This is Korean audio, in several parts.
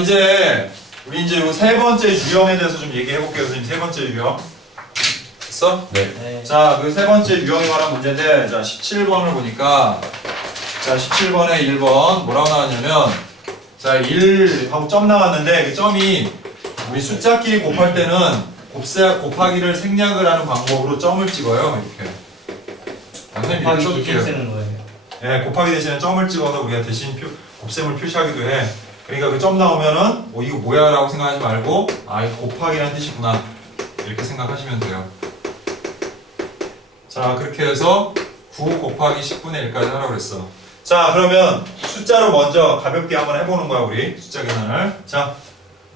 이제 우리 이제 요 세 번째 유형에 대해서 좀 얘기해 볼게요. 선생님, 세 번째 유형. 됐어? 네. 자, 그 세 번째 유형에 관한 문제인데, 자, 17번을 보니까, 자, 17번에 1번 뭐라고 나왔냐면, 자, 1하고 점 나왔는데, 그 점이 우리 숫자끼리 곱할 때는 곱하기를 생략을 하는 방법으로 점을 찍어요. 이렇게. 선생님, 이렇게 곱하기 대신 써줄게요. 쓰는 거예요. 예, 곱하기 대신에 점을 찍어서 우리가 대신 곱셈을 표시하기도 해. 그러니까 그 점 나오면은 이거 뭐야 라고 생각하지 말고 아, 이거 곱하기라는 뜻이구나 이렇게 생각하시면 돼요. 자, 그렇게 해서 9 곱하기 10분의 1까지 하라고 그랬어. 자, 그러면 숫자로 먼저 가볍게 한번 해보는 거야, 우리 숫자 계산을. 자,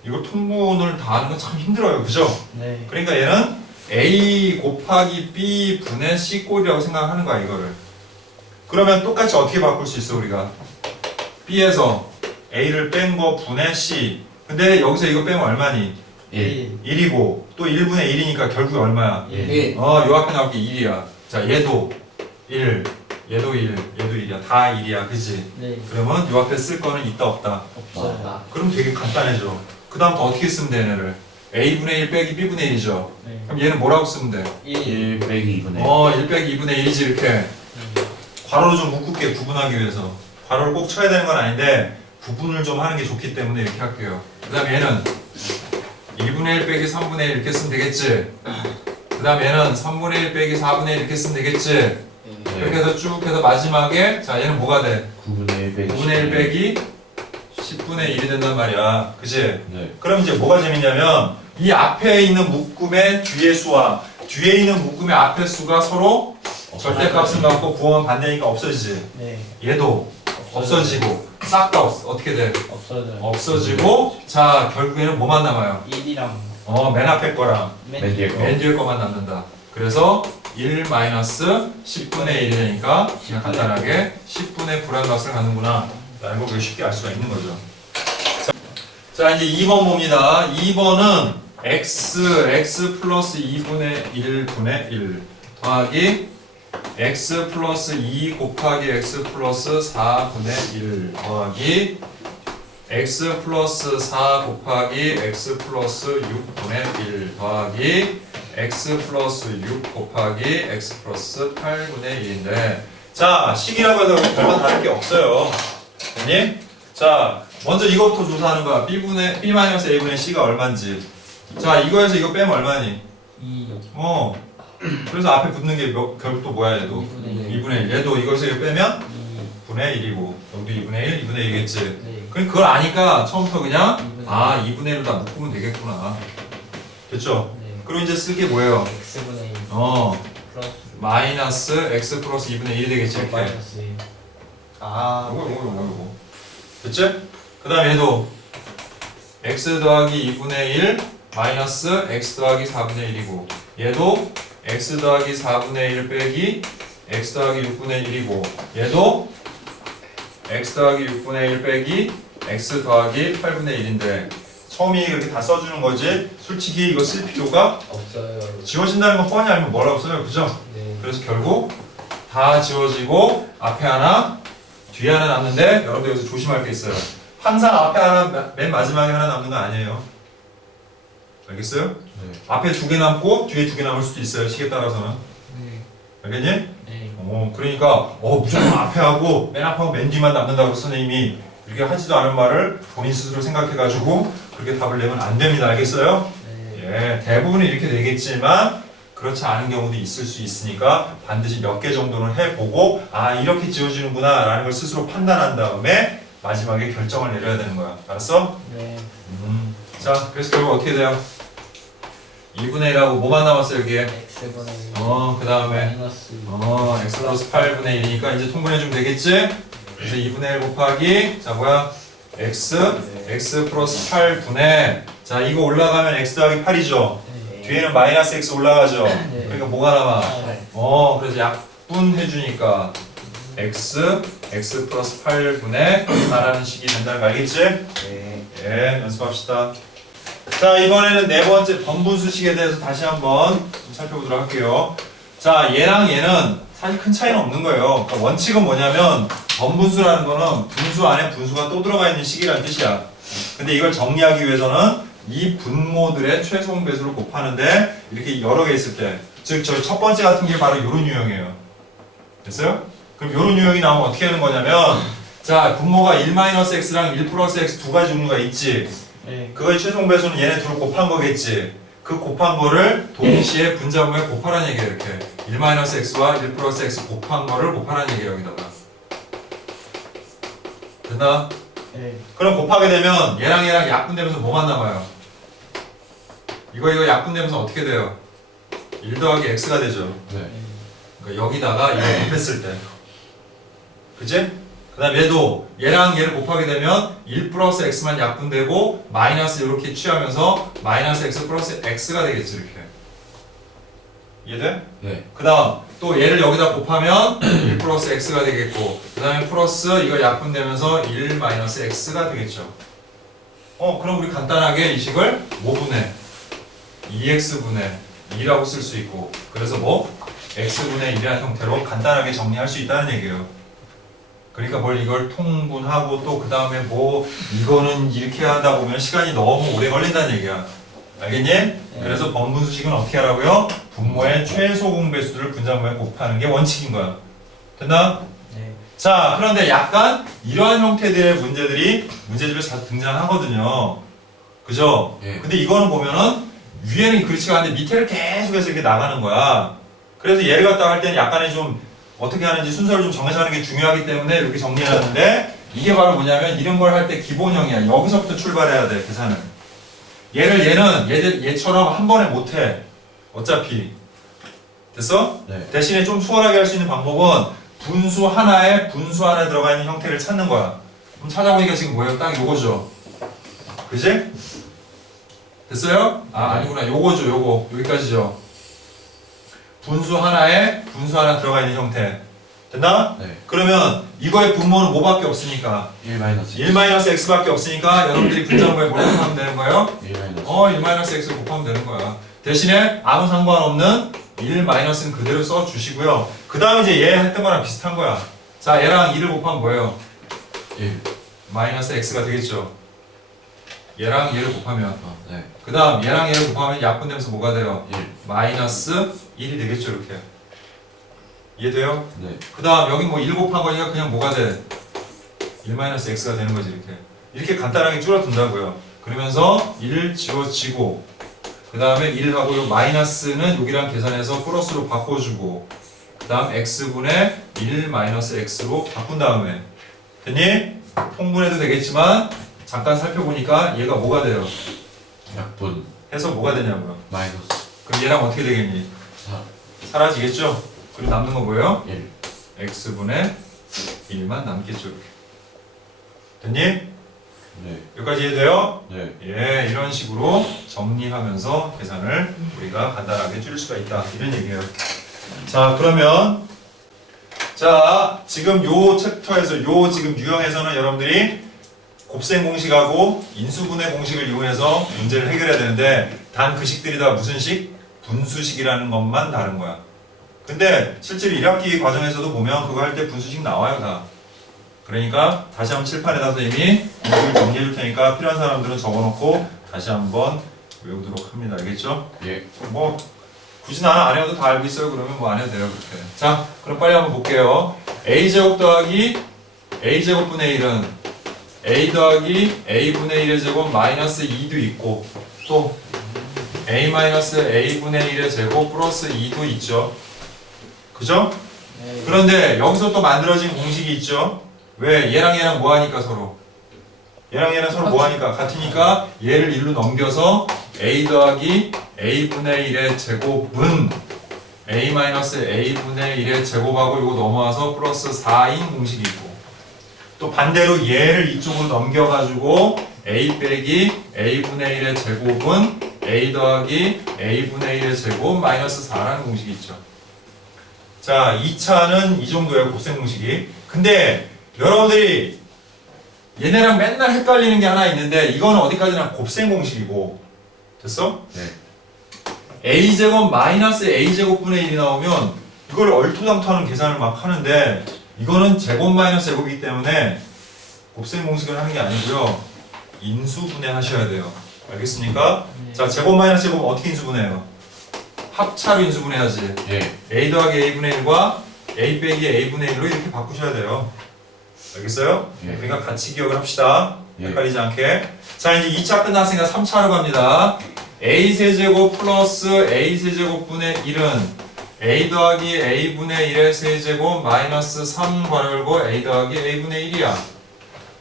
이거 통분을 다 하는 건 참 힘들어요, 그죠? 네. 그러니까 얘는 A 곱하기 B 분의 C 꼴이라고 생각하는 거야, 이거를. 그러면 똑같이 어떻게 바꿀 수 있어, 우리가? B에서 A를 뺀 거 분의 C. 근데 여기서 이거 빼면 얼마니? 1이고 또 1분의 1이니까 결국에 얼마야? 1. 요 앞에 나올 게 1이야. 자, 얘도 1, 얘도 1, 얘도 1이야. 다 1이야, 그치? 네. 그러면 요 앞에 쓸 거는 있다, 없다? 없어요. 그럼 되게 간단해져. 그 다음부터 어떻게 쓰면 돼, 얘네를? A분의 1 빼기 B분의 1이죠. 네. 그럼 얘는 뭐라고 쓰면 돼? 1. 1 빼기 2분의 1 빼기 2분의 1이지, 이렇게. 괄호로 좀 묶을게, 구분하기 위해서. 괄호를 꼭 쳐야 되는 건 아닌데 구분을 좀 하는 게 좋기 때문에 이렇게 할게요. 그 다음에 얘는 2분의 1 빼기 3분의 1 이렇게 쓰면 되겠지. 그 다음에 얘는 3분의 1 빼기 4분의 1 이렇게 쓰면 되겠지. 이렇게 해서 쭉 해서 마지막에 자, 얘는 뭐가 돼? 9분의 1 빼기 9분의 1 빼기 10분의 1이 된단 말이야, 그치? 네. 그럼 이제 뭐가 재밌냐면 이 앞에 있는 묶음의 뒤의 수와 뒤에 있는 묶음의 앞의 수가 서로 절대값을 갖고 구하면 반대니까 없어지지. 네. 얘도 없어지고 싹 다 어떻게 돼? 없어져요. 없어지고 자, 결국에는 뭐만 남아요? 1이랑 맨 앞에 거랑 맨 뒤에 거. 맨 뒤에 거만 남는다. 그래서 1 마이너스 10분의 1이 되니까 그냥 간단하게 10분의 불안값을 갖는구나 라는 걸 우리가 쉽게 알 수가 있는 거죠. 자, 이제 2번 봅니다. 2번은 x 플러스 2분의 1분의 1 더하기 x 플러스 2 곱하기 x 플러스 4분의 1 더하기 x 플러스 4 곱하기 x 플러스 6분의 1 더하기 x 플러스 6 곱하기 x 플러스 8분의 1인데 자, 식이라고 해서 별반 다를 게 없어요. 됐니? 자, 먼저 이것부터 조사하는 거야. B-A분의 C가 얼마인지. 자, 이거에서 이거 빼면 얼마니? 2. 그래서 앞에 붙는 게 결국 또 뭐야, 얘도? 2분의 1. 2분의 1. 얘도 이것에서 이거 빼면 2. 2분의 1이고 여기도 2분의 1, 2분의 1이겠지. 네. 그럼 그걸 아니까 처음부터 그냥 2분의 2분의 1로 다 묶으면 되겠구나. 됐죠? 네. 그리고 이제 쓸 게 뭐예요? x분의 1 플러스 마이너스 x 플러스 2분의 1이 되겠지, 이렇게. 마이너스 1. 요거. 됐지? 그 다음에 얘도 x 더하기 2분의 1 마이너스 x 더하기 4분의 1이고 얘도 x 더하기 4분의 1 빼기 x 더하기 6분의 1이고 얘도 x 더하기 6분의 1 빼기 x 더하기 8분의 1인데 처음이 이렇게 다 써주는 거지 솔직히 이거 쓸 필요가 없어요. 지워진다는 건 뻔히 알면 뭐라고 써요, 그죠? 네. 그래서 결국 다 지워지고 앞에 하나 뒤에 하나 남는데 여러분들 여기서 조심할 게 있어요. 항상 앞에 하나 맨 마지막에 하나 남는 거 아니에요. 알겠어요? 네. 앞에 2개 남고 뒤에 2개 남을 수도 있어요. 식에 따라서는. 네. 알겠니? 네. 그러니까 무조건 앞에 하고 맨 앞하고 맨 뒤만 남는다고 선생님이 이렇게 하지도 않은 말을 본인 스스로 생각해가지고 그렇게 답을 내면 안 됩니다. 알겠어요? 네. 예, 대부분은 이렇게 되겠지만 그렇지 않은 경우도 있을 수 있으니까 반드시 몇 개 정도는 해보고 이렇게 지워지는구나 라는 걸 스스로 판단한 다음에 마지막에 결정을 내려야 되는 거야. 알았어? 네. 자, 그래서 결국 어떻게 돼요? 2분의 1하고 뭐만 남았어요, 여기에? x분의 1 그 다음에 마이너스 x 플러스 8분의 1이니까 이제 통분해주면 되겠지? 그래서 2분의 1 곱하기 자 뭐야? x 플러스 8분의 자 이거 올라가면 x 더하기 8이죠? 네. 뒤에는 마이너스 x 올라가죠? 네. 그러니까 뭐가 남아? 네. 그래서 약분해주니까 x 플러스 8분의 4라는 식이 된다는 거 알겠지? 네. 예, 연습합시다. 자, 이번에는 네 번째 번분수식에 대해서 다시 한번 좀 살펴보도록 할게요. 자, 얘랑 얘는 사실 큰 차이는 없는 거예요. 그러니까 원칙은 뭐냐면 번분수라는 거는 분수 안에 분수가 또 들어가 있는 식이라는 뜻이야. 근데 이걸 정리하기 위해서는 이 분모들의 최소 배수를 곱하는데 이렇게 여러 개 있을 때, 즉 저 첫 번째 같은 게 바로 이런 유형이에요. 됐어요? 그럼 이런 유형이 나오면 어떻게 하는 거냐면, 자, 분모가 1-x랑 1+x 두 가지 종류가 있지. 네. 그거의 최종 배수는 얘네 둘을 곱한 거겠지. 그 곱한 거를 동시에 분자분모에 곱하라는 얘기야. 이렇게 1-x와 1+x 곱한 거를 곱하라는 얘기야. 여기다가 됐나? 네. 그럼 곱하게 되면 얘랑 얘랑 약분되면서 뭐만 남아요? 이거 약분되면서 어떻게 돼요? 1 더하기 x가 되죠. 네. 그러니까 여기다가 이거 곱했을 때, 그치? 그 다음 얘도 얘랑 얘를 곱하게 되면 1 플러스 x만 약분되고 마이너스 이렇게 취하면서 마이너스 x 플러스 x가 되겠지. 이렇게 이해돼? 네. 그 다음 또 얘를 여기다 곱하면 1 플러스 x가 되겠고, 그 다음에 플러스 이거 약분되면서 1 마이너스 x가 되겠죠. 그럼 우리 간단하게 이 식을 5분의 2x분의 2라고 쓸 수 있고, 그래서 뭐 x분의 1이라는 형태로 간단하게 정리할 수 있다는 얘기예요. 그러니까 뭘 이걸 통분하고 또 그 다음에 뭐 이거는 이렇게 하다 보면 시간이 너무 오래 걸린다는 얘기야. 알겠니? 그래서 번분수식은 어떻게 하라고요? 분모의 최소 공배수를 분자분모에 곱하는 게 원칙인 거야. 됐나? 네. 자, 그런데 약간 이러한 형태들의 문제집에 자주 등장하거든요. 그죠? 예. 근데 이거는 보면은 위에는 그렇지가 않은데 밑에를 계속해서 이렇게 나가는 거야. 그래서 얘를 갖다가 할 때는 약간의 좀 어떻게 하는지 순서를 좀 정해서 하는 게 중요하기 때문에 이렇게 정리해놨는데, 이게 바로 뭐냐면 이런 걸 할 때 기본형이야. 여기서부터 출발해야 돼, 계산은. 얘처럼 한 번에 못해. 어차피. 됐어? 네. 대신에 좀 수월하게 할 수 있는 방법은 분수 하나에 들어가 있는 형태를 찾는 거야. 그럼 찾아보니까 지금 뭐예요? 딱 요거죠. 그지? 됐어요? 아니구나. 요거죠, 요거. 여기까지죠. 분수 하나에 분수 하나 들어가 있는 형태. 됐나? 네. 그러면 이거의 분모는 뭐밖에 없으니까 1-x. 1-x밖에 없으니까 여러분들이 분자분모에 뭘 곱하면 되는 거예요? 1-x. 1-x를 곱하면 되는 거야. 대신에 아무 상관없는 1-는 그대로 써주시고요. 그 다음에 이제 얘 했던 거랑 비슷한 거야. 자, 얘랑 2를 곱하면 뭐예요? 1. 마이너스 x가 되겠죠. 얘랑 얘를 곱하면. 네. 그 다음 얘랑 얘를 곱하면 약분되면서 뭐가 돼요? 1. 마이너스 1이 되겠죠. 이렇게. 이해돼요? 네. 그 다음 여기 뭐 1 곱한 거니까 그냥 뭐가 돼? 1-x가 되는 거지. 이렇게 간단하게 줄어든다고요. 그러면서 1 지워지고, 그 다음에 1하고 요 마이너스는 여기랑 계산해서 플러스로 바꿔주고, 그 다음 x분의 1-x로 바꾼 다음에, 됐니? 통분해도 되겠지만 잠깐 살펴보니까 얘가 뭐가 돼요? 약분. 해서 뭐가 되냐고요. 마이너스. 그럼 얘랑 어떻게 되겠니? 4. 사라지겠죠? 그리고 남는 건 뭐예요? 1. x분의 1만 남겠죠. 이렇게. 됐니? 네. 여기까지 이해돼요? 네. 예, 이런 식으로 정리하면서 계산을 우리가 간단하게 줄일 수가 있다. 이런 얘기예요. 자, 그러면 자, 지금 요 챕터에서 요 지금 유형에서는 여러분들이 곱셈 공식하고 인수분해 공식을 이용해서 문제를 해결해야 되는데, 단 그 식들이 다 무슨 식? 분수식이라는 것만 다른 거야. 근데 실제로 1학기 과정에서도 보면 그거 할 때 분수식 나와요, 다. 그러니까 다시 한번 칠판에다 선생님이 공식을 정리해 줄 테니까 필요한 사람들은 적어놓고 다시 한번 외우도록 합니다. 알겠죠? 예. 뭐 굳이 나는 안 해도 다 알고 있어요. 그러면 뭐 안 해도 돼요. 그렇게. 자, 그럼 빨리 한번 볼게요. a제곱 더하기 a제곱분의 1은 a 더하기 a분의 1의 제곱 마이너스 2도 있고, 또 a 마이너스 a분의 1의 제곱 플러스 2도 있죠. 그죠? 네. 그런데 여기서 또 만들어진 공식이 있죠. 왜? 얘랑 얘랑 뭐하니까 서로? 얘랑 얘랑 서로 뭐하니까? 같으니까 얘를 1로 넘겨서 a 더하기 a분의 1의 제곱은 a 마이너스 a분의 1의 제곱하고 이거 넘어와서 플러스 4인 공식이 있고, 또 반대로 얘를 이쪽으로 넘겨가지고 a 빼기 a분의 1의 제곱은 a 더하기 a분의 1의 제곱 마이너스 4라는 공식이 있죠. 자, 2차는 이 정도예요. 곱셈 공식이. 근데 여러분들이 얘네랑 맨날 헷갈리는 게 하나 있는데, 이거는 어디까지나 곱셈 공식이고, 됐어? 네. a제곱 마이너스 a제곱분의 1이 나오면 이걸 얼토당토하는 계산을 막 하는데, 이거는 제곱 마이너스 제곱이기 때문에 곱셈 공식을 하는 게 아니고요. 인수분해 하셔야 돼요. 알겠습니까? 자, 제곱 마이너스 제곱 어떻게 인수분해해요? 합차로 인수분해야지. 예. a 더하기 a분의 1과 a 빼기 a분의 1로 이렇게 바꾸셔야 돼요. 알겠어요? 예. 그러니까 같이 기억을 합시다. 예. 헷갈리지 않게. 자, 이제 2차 끝났으니까 3차로 갑니다. a 세제곱 플러스 a 세제곱분의 1은 a 더하기 a분의 1의 세제곱 마이너스 3 괄호 열고 a 더하기 a분의 1이야.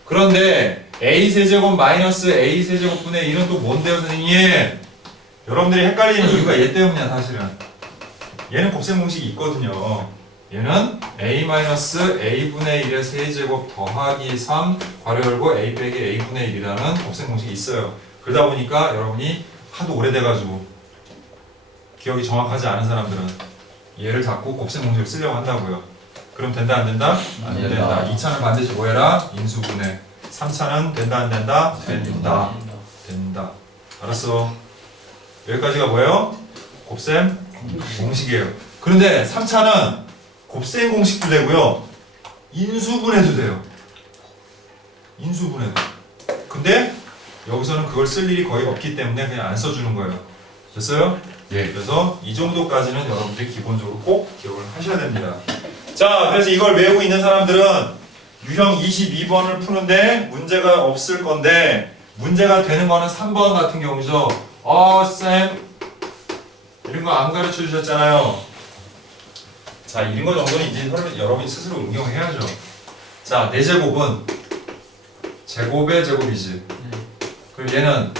그런데 a 세제곱 마이너스 a 세제곱분의 1은 또 뭔데요, 선생님? 여러분들이 헷갈리는 이유가 얘 때문이야, 사실은. 얘는 곱셈 공식이 있거든요. 얘는 a-a분의 1의 세제곱 더하기 3 괄호 열고 a 빼기 a분의 1이라는 곱셈 공식이 있어요. 그러다 보니까 여러분이 하도 오래돼가지고 기억이 정확하지 않은 사람들은 얘를 자꾸 곱셈 공식을 쓰려고 한다고요. 그럼 된다 안 된다? 안 된다. 2차는 반드시 뭐 해라? 인수분해. 3차는 된다 안 된다? 된다. 된다. 알았어. 여기까지가 뭐예요? 곱셈 공식이에요. 그런데 3차는 곱셈 공식도 되고요. 인수분해도 돼요. 인수분해도. 근데 여기서는 그걸 쓸 일이 거의 없기 때문에 그냥 안 써주는 거예요. 됐어요? 예. 그래서 이 정도까지는 여러분들이 기본적으로 꼭 기억을 하셔야 됩니다. 자, 그래서 이걸 외우고 있는 사람들은 유형 22번을 푸는데 문제가 없을 건데 문제가 되는 거는 3번 같은 경우죠. 쌤 이런 거 안 가르쳐 주셨잖아요. 자, 이런 거 정도는 이제 여러분이 스스로 응용해야죠. 자, 4제곱은 제곱의 제곱이지. 그럼 얘는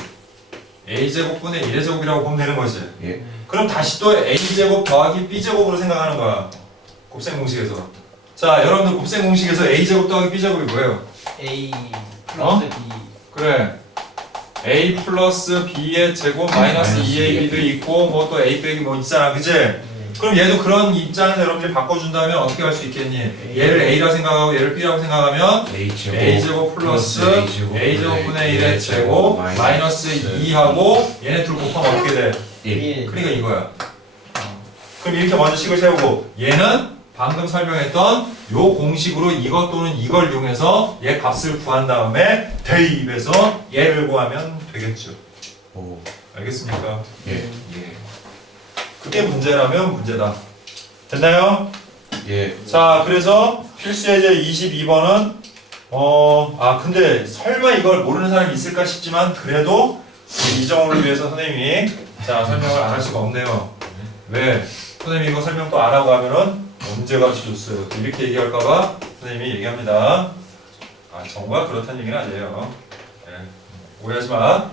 a제곱분의 1의 제곱이라고 보면 되는 거지. 예. 그럼 다시 또 a제곱 더하기 b제곱으로 생각하는 거야. 곱셈 공식에서. 자, 여러분들 곱셈 공식에서 a제곱 더하기 b제곱이 뭐예요? A 플러스 B. 그래. a 플러스 b의 제곱 마이너스 마이너스 2ab도 있고 뭐 또 a 빼기 뭐 있잖아. 그치? 그럼 얘도 그런 입장에서 여러분들이 바꿔준다면 어떻게 할 수 있겠니? 얘를 a라 생각하고 얘를 b라고 생각하면 a제곱 플러스 a제곱분의 1의 제곱 마이너스 2하고 얘네 둘 곱하면 어떻게 돼? 1. 그러니까 이거야. 그럼 이렇게 먼저 식을 세우고 얘는 방금 설명했던 요 공식으로 이것 또는 이걸 이용해서 얘 값을 구한 다음에 대입해서 얘를 구하면 되겠죠. 오. 알겠습니까? 예. 예. 그게 문제라면 문제다. 됐나요? 예. 자, 그래서 필수 예제 22번은 근데 설마 이걸 모르는 사람이 있을까 싶지만 그래도 이정우를 위해서 선생님이 자 설명을 안 할 수가 없네요. 왜? 선생님이 이거 설명 또 안 하고 하면은 언제 가르쳐줬어요? 이렇게 얘기할까봐 선생님이 얘기합니다. 정말 그렇다는 얘기는 아니에요. 네. 오해하지 마.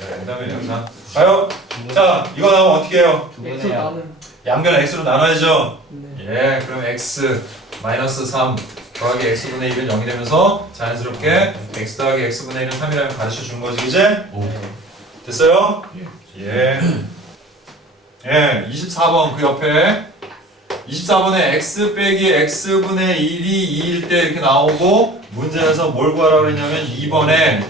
네, 농담이에요. 자, 가요. 자, 이거 나오면 어떻게 해요? X 나는. 양변을 x로 나눠야죠. 네. 예, 그럼 x 마이너스 3 더하기 x분의 1은 0이 되면서 자연스럽게 x 더하기 x분의 1은 3이라면 가르쳐 준 거지, 이제? 오. 됐어요? 예. 예, 24번 그 옆에 24번에 x 빼기 x분의 1이 2일 때 이렇게 나오고 문제에서 뭘 구하라고 그랬냐면 2번에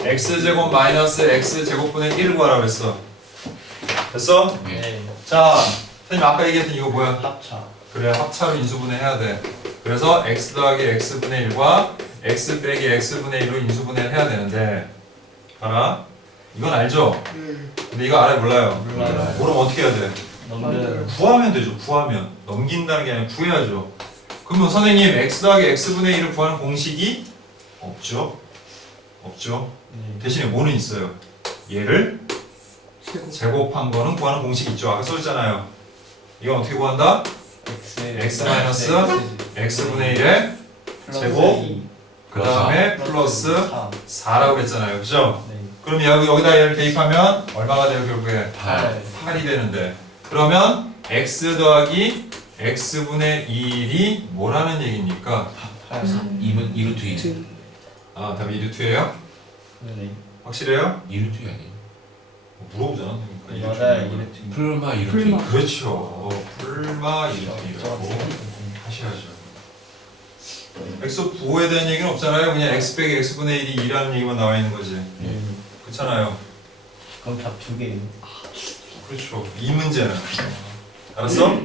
x제곱 마이너스 x제곱분의 1을 구하라고 했어. 됐어? 예. 네. 자, 선생님 아까 얘기했던 이거 뭐야? 합차. 그래, 합차로 인수분해 해야 돼. 그래서 x 더하기 x분의 1과 x 빼기 x분의 1로 인수분해를 해야 되는데 봐라. 이건 알죠? 근데 이거 알아요? 몰라요? 몰라요. 모르면 어떻게 해야 돼? 넘겨요. 구하면 되죠. 구하면. 넘긴다는 게 아니라 구해야죠. 그러면 선생님 x 더하기 x분의 1을 구하는 공식이 없죠? 없죠? 네. 대신에 뭐는 있어요? 얘를 제곱한 거는 구하는 공식이 있죠. 아까 써있잖아요. 이건 어떻게 구한다? x 마이너스 x분의 1의 제곱 그 다음에 플러스 4라고 그랬잖아요. 그죠? 네. 그럼 여기다 얘를 대입하면 얼마가 돼요 결국에? 8. 8이 되는데 그러면 x 더하기 x분의 1이 뭐라는 얘기입니까? 2루트 2. 답이 2루트예요? 네. 확실해요? 2루트 아니에요? 물어보잖아. 그러니까 맞아요. 2루트니까. 풀마 2루트. 풀마. 그렇죠. 풀마 2루트라고 하셔야죠. x 부호에 대한 얘기는 없잖아요. 그냥 x 빼기 x분의 1이 2라는 얘기만 나와 있는 거지. 예. 그렇잖아요. 그럼 답 두 개. 그렇죠. 이 문제는. 알았어?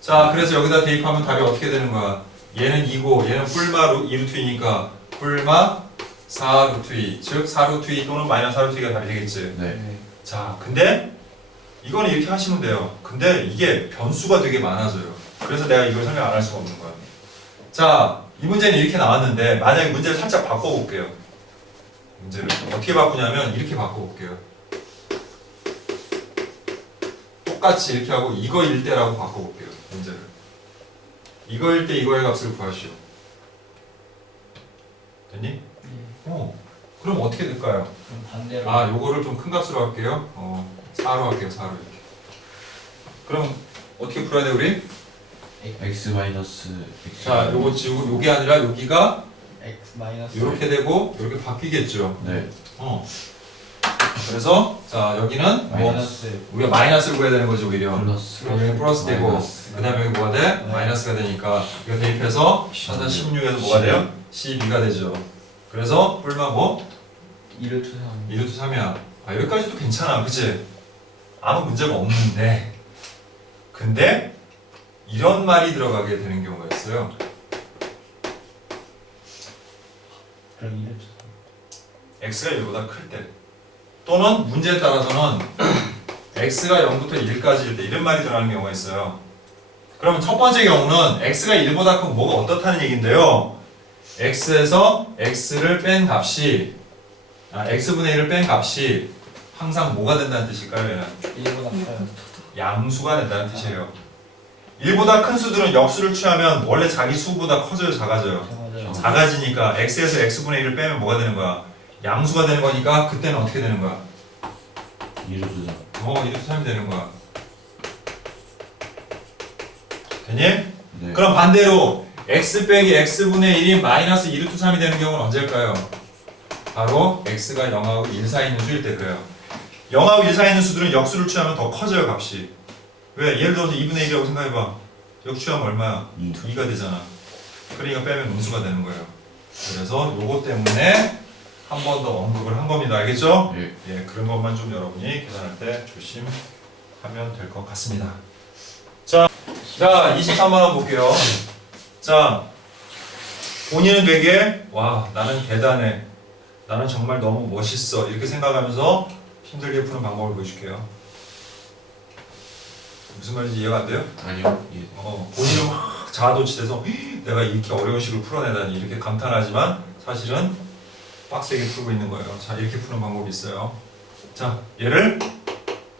자, 그래서 여기다 대입하면 답이 어떻게 되는 거야? 얘는 2고 얘는 뿔마 2루트이니까 뿔마 4 루트 2, 즉 4 루트 2 또는 마이너스 4 루트 2가 답이 되겠지. 네. 자, 근데 이거는 이렇게 하시면 돼요. 근데 이게 변수가 되게 많아져요. 그래서 내가 이걸 설명 안 할 수가 없는 거야. 자, 이 문제는 이렇게 나왔는데 만약에 문제를 살짝 바꿔볼게요. 문제를 어떻게 바꾸냐면 이렇게 바꿔볼게요. 똑같이 이렇게 하고 이거일 때라고 바꿔볼게요. 문제를. 이거일 때 이거의 값을 구하시오. 됐니? 그럼 어떻게 될까요? 그럼 반대로. 아, 요거를 좀 큰 값으로 할게요. 4로 할게요. 4로 이렇게. 그럼 어떻게 풀어야 돼 우리? x 마이너스 x. 자, 요거 지우고 요게 아니라 여기가 x 마이너스. 요렇게 되고 요렇게 바뀌겠죠. 네. 그래서 자, 여기는 뭐 마이너스. 우리가 마이너스를 구해야 되는 거죠, 오히려. 플러스. 여기 플러스 되고 마이너스. 그다음에 여기 뭐가 돼? 마이너스가 되니까 이거 대입해서 산산 16에서 뭐가 돼요? 12가 되죠. 그래서 뿔마 뭐? 2루트 3. 2루트 3이야. 아, 여기까지도 괜찮아, 그치? 아무 문제가 없는데 근데 이런 말이 들어가게 되는 경우가 있어요. 그럼 2루트 3. x가 1보다 클 때 또는 문제에 따라서는 x가 0부터 1까지일 때 이런 말이 들어가는 경우가 있어요. 그럼 첫 번째 경우는 x가 1보다 크면 뭐가 어떻다는 얘기인데요. x에서 x를 뺀 값이 x분의 1을 뺀 값이 항상 뭐가 된다는 뜻일까요? 얘는? 1보다 커요. 양수가 된다는 뜻이에요. 1보다 큰 수들은 역수를 취하면 원래 자기 수보다 커져요, 작아져요? 맞아요. 작아지니까 x에서 x분의 1을 빼면 뭐가 되는 거야? 양수가 되는 거니까 그때는 어떻게 되는 거야? 2루트 2루트 3이 되는 거야. 됐니? 네. 그럼 반대로 x 빼기 x분의 1이 마이너스 2루트 3이 되는 경우는 언제일까요? 바로 x가 0하고 1 사이 있는 수일 때 그래요. 0하고 1 사이 있는 수들은 역수를 취하면 더 커져요, 값이. 왜? 예를 들어서 2분의 1이라고 생각해봐. 역수하면 얼마야? 2. 2가 되잖아. 그러니까 빼면 음수가 되는 거예요. 그래서 요거 때문에 한 번 더 언급을 한 겁니다. 알겠죠? 네. 예, 그런 것만 좀 여러분이 계산할 때 조심하면 될 것 같습니다. 자, 23번 원 볼게요. 자, 본인은 되게 와, 나는 대단해. 나는 정말 너무 멋있어. 이렇게 생각하면서 힘들게 푸는 방법을 보여줄게요. 무슨 말인지 이해가 안 돼요? 아니요. 예. 본인은 막 자아도취돼서 내가 이렇게 어려운 식을 풀어내다니 이렇게 감탄하지만 사실은 빡세게 풀고 있는 거예요. 자, 이렇게 푸는 방법이 있어요. 자, 얘를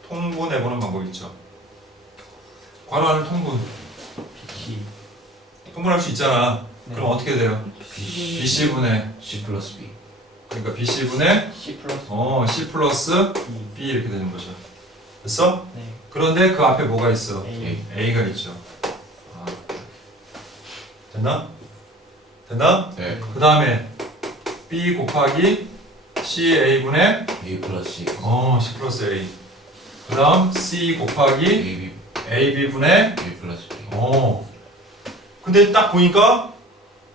통분해보는 방법이 있죠. 괄호 안을 BC. 통분할 수 있잖아. 네. 그럼 어떻게 돼요? BC분의 C 플러스 B. 그러니까 BC분의 C 플러스 C 플러스 B. B 이렇게 되는 거죠. 됐어? 네. 그런데 그 앞에 뭐가 있어? A. A가 있죠. 됐나? 됐나? 네. 그 다음에 B 곱하기 CA분의 A 플러스 C. C 플러스 A. 그 다음 C 곱하기 A B. AB분의 A 플러스 B. 근데 딱 보니까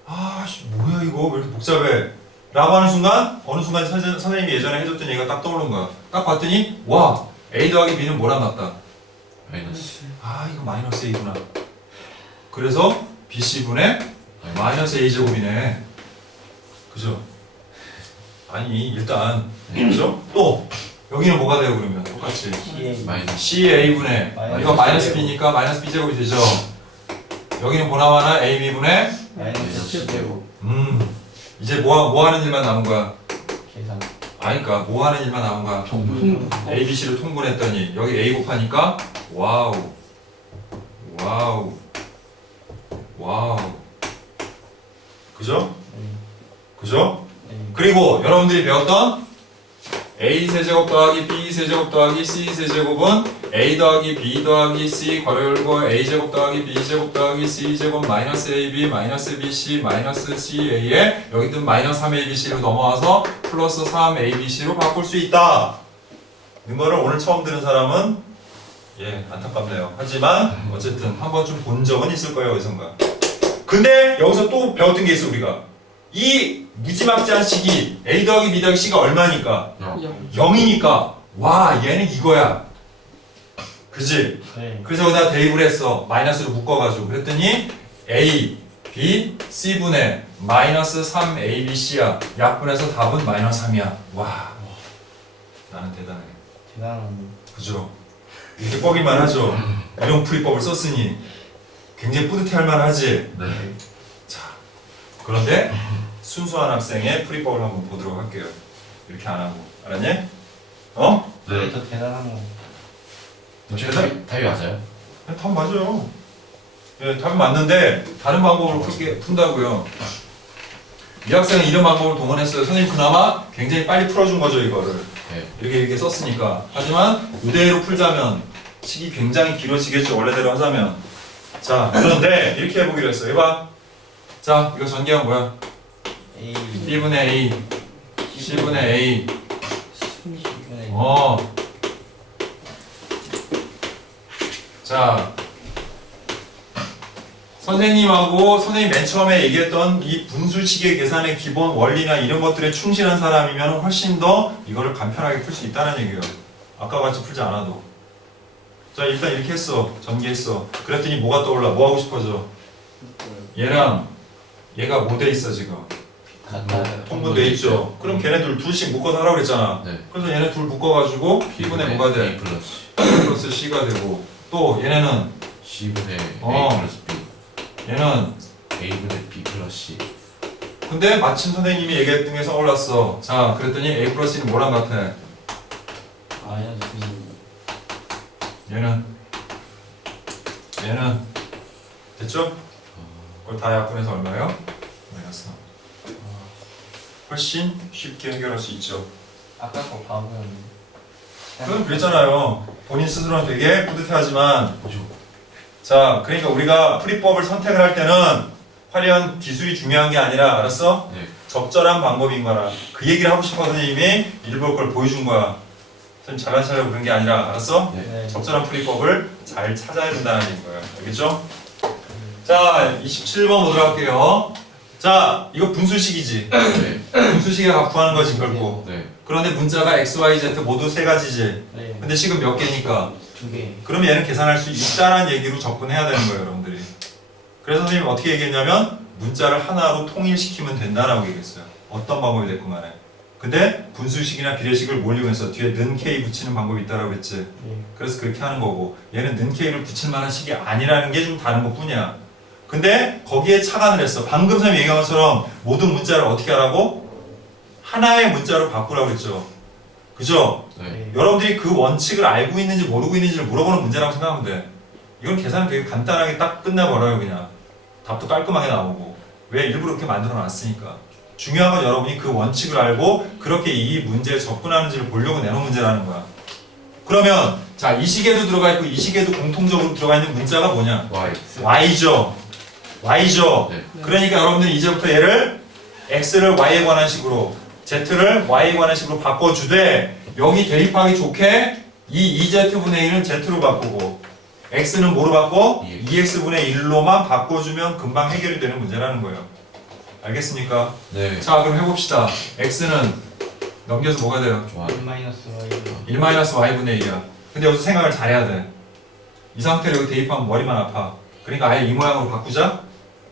뭐야 이거 왜 이렇게 복잡해 라고 하는 순간 어느 순간 선생님이 예전에 해줬던 얘기가 딱 떠오른 거야. 딱 봤더니 와 A 더하기 B는 뭐랑 같다? 마이너스. 이거 마이너스 A구나. 그래서 BC분의 마이너스 A제곱이네. 그죠? 아니 일단 그죠? 또 여기는 뭐가 돼요 그러면? 똑같이 CA. 마이너스. CA분의 마이너스 이거 마이너스 B제곱. B니까 마이너스 B제곱이 되죠. 여기는 뭐 나와나? AB분의 마이너스 C 제곱. 이제 뭐 하는 일만 남은 거야? 계산. 그러니까 뭐 하는 일만 남은 거야? A, B, C를 통분했더니 여기 A 곱하니까 와우 그죠? 그죠? 네. 그리고 여러분들이 배웠던 A 세제곱 더하기 B 세제곱 더하기 C 세제곱은 A 더하기 B 더하기 C 괄호 열고 A 제곱 더하기 B 제곱 더하기 C 제곱 마이너스 AB 마이너스 BC 마이너스 CA에 여기든 마이너스 3ABC로 넘어와서 플러스 3ABC로 바꿀 수 있다. 는 거를 오늘 처음 들은 사람은 안타깝네요. 하지만 어쨌든 한 번쯤 본 적은 있을 거예요 어디선가. 근데 여기서 또 배웠던 게 있어 우리가. 이 무지막지한 식이 A 더하기 B 더하기 C가 얼마니까? 0이니까 와 얘는 이거야. 그치? 네. 그래서 여기다 대입을 했어. 마이너스로 묶어가지고 그랬더니 A, B, C분의 마이너스 3abc야. 약분해서 답은 마이너스 3이야. 와, 나는 대단해. 대단한. 그죠? 이렇게 뻑일만 하죠. 이런 풀이법을 썼으니 굉장히 뿌듯해할 만하지. 네. 자, 그런데 순수한 학생의 풀이법을 한번 보도록 할게요. 이렇게 안 하고, 알았니? 어? 네. 더 대단한 거. 답이 맞아요? 답 맞아요. 예, 답이 맞는데 다른 방법으로 푼다고요. 이 학생은 이런 방법을 동원했어요. 선생님 그나마 굉장히 빨리 풀어준 거죠, 이거를. 네. 이렇게 썼으니까. 하지만 이대로 풀자면 식이 굉장히 길어지겠죠, 원래대로 하자면. 자, 그런데 이렇게 해보기로 했어요. 해봐. 자, 이거 전개한 뭐야? A. B분의 A, C분의 A. C분의 A. 자, 선생님하고 선생님 맨 처음에 얘기했던 이 분수식의 계산의 기본 원리나 이런 것들에 충실한 사람이면 훨씬 더 이거를 간편하게 풀 수 있다는 얘기예요. 아까 같이 풀지 않아도. 자, 일단 이렇게 했어. 전개했어. 그랬더니 뭐가 떠올라? 뭐 하고 싶어져? 얘랑 얘가 뭐 돼 있어 지금? 같아요. 통분돼 있죠. 그럼 걔네 둘씩 묶어서 하라고 그랬잖아. 네. 그래서 얘네 둘 묶어가지고 B분의 뭐가 돼? A 플러스 플러스 C가 되고 또 얘네는 C분의 어. A 플러스 B 얘는 A분의 B 플러스 C 근데 마침 선생님이 얘기했던 게 떠올랐어. 자, 그랬더니 A 플러스 C는 뭐랑 같아? 마이너스 얘는 됐죠? 그걸 다 약분해서 얼마예요? 마이너스 3. 훨씬 쉽게 해결할 수 있죠. 아까 거 바보였는데. 그럼 그랬잖아요. 본인 스스로는 되게 뿌듯해하지만 뭐죠? 자, 그러니까 우리가 풀이법을 선택을 할 때는 화려한 기술이 중요한 게 아니라 알았어? 네. 적절한 방법인 거라. 그 얘기를 하고 싶어서 선생님이 일부러 그걸 보여준 거야. 선생님 잘난 척하려고 그런 게 아니라 알았어? 네. 적절한 풀이법을 잘 찾아야 된다는 거예요. 알겠죠? 자, 27번 보도록 할게요. 자, 이거 분수식이지. 네. 분수식에 구하는 거지 결국. 네. 그런데 문자가 x, y, z 모두 세 가지지. 네. 근데 식은 몇 개니까? 2개. 그럼 얘는 계산할 수 있다는 얘기로 접근해야 되는 거예요, 여러분들이. 그래서 선생님이 어떻게 얘기했냐면 문자를 하나로 통일시키면 된다라고 얘기했어요. 어떤 방법이 됐건 간에. 근데 분수식이나 비례식을 뭘 이용해서 뒤에 는 k 붙이는 방법이 있다라고 그랬지. 네. 그래서 그렇게 하는 거고 얘는 는 k를 붙일 만한 식이 아니라는 게 좀 다른 것 뿐이야. 근데 거기에 착안을 했어. 방금 선생님이 얘기한 것처럼 모든 문자를 어떻게 하라고? 하나의 문자로 바꾸라고 그랬죠. 그죠? 네. 여러분들이 그 원칙을 알고 있는지 모르고 있는지를 물어보는 문제라고 생각하면 돼. 이건 계산은 되게 간단하게 딱 끝내버려요, 그냥. 답도 깔끔하게 나오고. 왜? 일부러 그렇게 만들어 놨으니까. 중요한 건 여러분이 그 원칙을 알고 그렇게 이 문제에 접근하는지를 보려고 내놓은 문제라는 거야. 그러면 자, 이 식에도 들어가 있고 이 식에도 공통적으로 들어가 있는 문자가 뭐냐? Y y죠. y죠. 네. 그러니까 여러분들이 이제부터 얘를 x를 y에 관한 식으로 z를 y에 관한 식으로 바꿔주되 여기 대입하기 좋게 이 2z분의 1은 z로 바꾸고 x는 뭐로 바꿔? 2x분의 1로만 바꿔주면 금방 해결이 되는 문제라는 거예요. 알겠습니까? 네. 자, 그럼 해봅시다. x는 넘겨서 뭐가 돼요? 1-y. 1-y분의 1이야. 근데 여기서 생각을 잘해야 돼. 이 상태로 여기 대입하면 머리만 아파. 그러니까 아예 이 모양으로 바꾸자.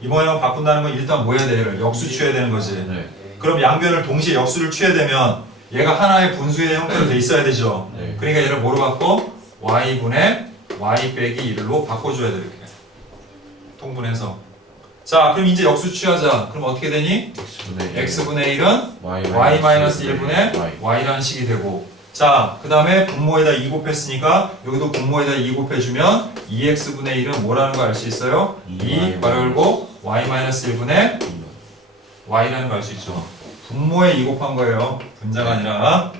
이 모양으로 바꾼다는 건 일단 뭐 해야 돼? 얘를 역수 취해야 되는 거지. 네. 그럼 양변을 동시에 역수를 취해야 되면 얘가 하나의 분수의 형태로 돼 있어야 되죠. 네. 그러니까 얘를 뭐로 바꿔? y분의 y 빼기 1로 바꿔줘야 돼, 이렇게. 통분해서. 자, 그럼 이제 역수 취하자. 그럼 어떻게 되니? x분의 1은 y 마이너스 1분의 y라는 식이 되고, 자, 그 다음에 분모에다 2 곱했으니까 여기도 분모에다 2 곱해주면 2x분의 1은 뭐라는 거 알 수 있어요? 2 괄호 열고 y 마이너스 1분의 y라는 거 알 수 있죠. 분모에 2 곱한 거예요. 분자가 아니라.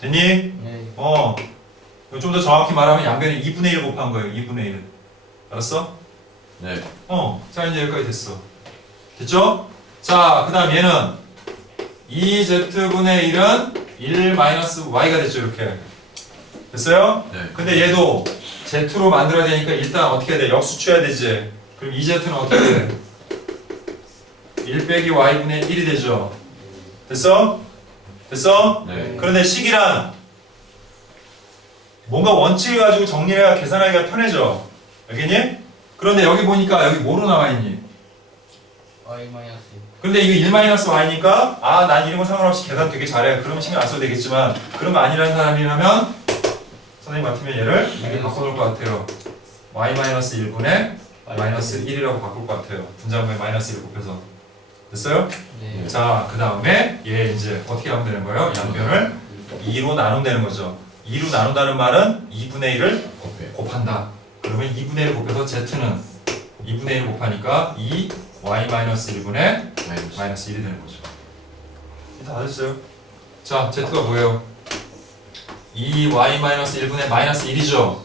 됐니? 네. 좀 더 정확히 말하면 양변에 2분의 1 곱한 거예요. 2분의 1. 알았어? 네. 자, 이제 여기까지 됐어. 됐죠? 자, 그 다음 얘는 2z분의 1은 1-y가 됐죠, 이렇게. 됐어요? 네. 근데 얘도 z로 만들어야 되니까 일단 어떻게 해야 돼? 역수 취해야 되지. 그럼 2z는 어떻게 돼? 1 빼기 y분의 1이 되죠. 됐어? 됐어? 네. 그런데 식이란 뭔가 원칙을 가지고 정리해야 계산하기가 편해져. 알겠니? 그런데 여기 보니까 여기 뭐로 나와 있니? y-. 근데 이거 1-y니까 아, 난 이런 거 상관없이 계산 되게 잘해. 그러면 신경 안 써도 되겠지만 그런 거 아니라는 사람이라면 선생님 같으면 얘를 이렇게 바꿔놓을 것 같아요. y-1분의 마이너스 1이라고 바꿀 것 같아요. 분자분의 마이너스 1 곱해서. 됐어요? 네. 자, 그 다음에 얘 이제 어떻게 하면 되는 거예요? 양변을 2로 나누면 되는 거죠. 2로 나눈다는 말은 2분의 1을 곱해. 곱한다. 그러면 2분의 1 곱해서 z는 2분의 1 곱하니까 2y-1분의 마이너스 1이 되는 거죠. 다 됐어요? 자, z가 뭐예요? 2y-1분의 마이너스 1이죠.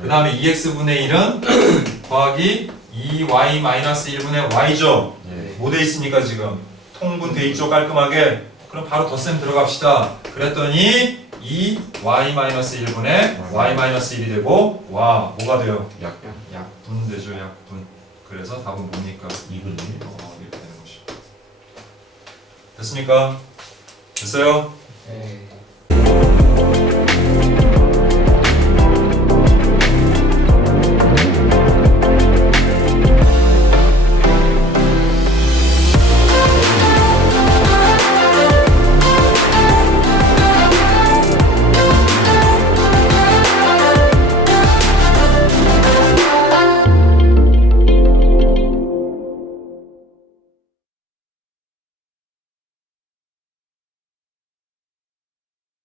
그 다음에 2x분의 1은 더하기 2y-1분의 y죠. 네. 뭐 돼 있습니까 지금? 통분 돼 있죠 깔끔하게. 그럼 바로 덧셈 들어갑시다. 그랬더니 2y-1분의 y-1이 되고 와 뭐가 돼요? 약분 되죠 약분. 그래서 답은 뭡니까? 2분의 1. 이렇게 되는 것이죠. 됐습니까? 됐어요? 네.